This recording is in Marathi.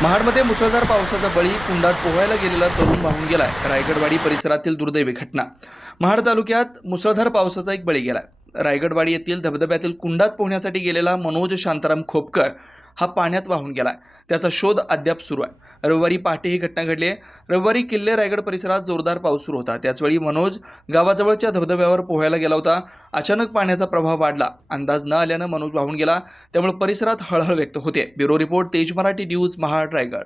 महाडमध्ये मुसळधार पावसाचा बळी कुंडात पोहायला गेलेला तरुण वाहून गेलाय. रायगडवाडी परिसरातील दुर्दैवी घटना. महाड तालुक्यात मुसळधार पावसाचा एक बळी गेलाय. रायगडवाडी येथील धबधब्यातील कुंडात पोहण्यासाठी गेलेला मनोज शांताराम खोपकर हा पाण्यात वाहून गेला त्याचा शोध अद्याप सुरू आहे. रविवारी पहाटे ही घटना घडली आहे. रविवारी किल्ले रायगड परिसरात जोरदार पाऊस सुरू होता. त्याचवेळी मनोज गावाजवळच्या धबधब्यावर पोहायला गेला होता. अचानक पाण्याचा प्रभाव वाढला. अंदाज न आल्यानं मनोज वाहून गेला. त्यामुळे परिसरात हळहळ व्यक्त होते. ब्युरो रिपोर्ट तेज मराठी न्यूज महाड रायगड.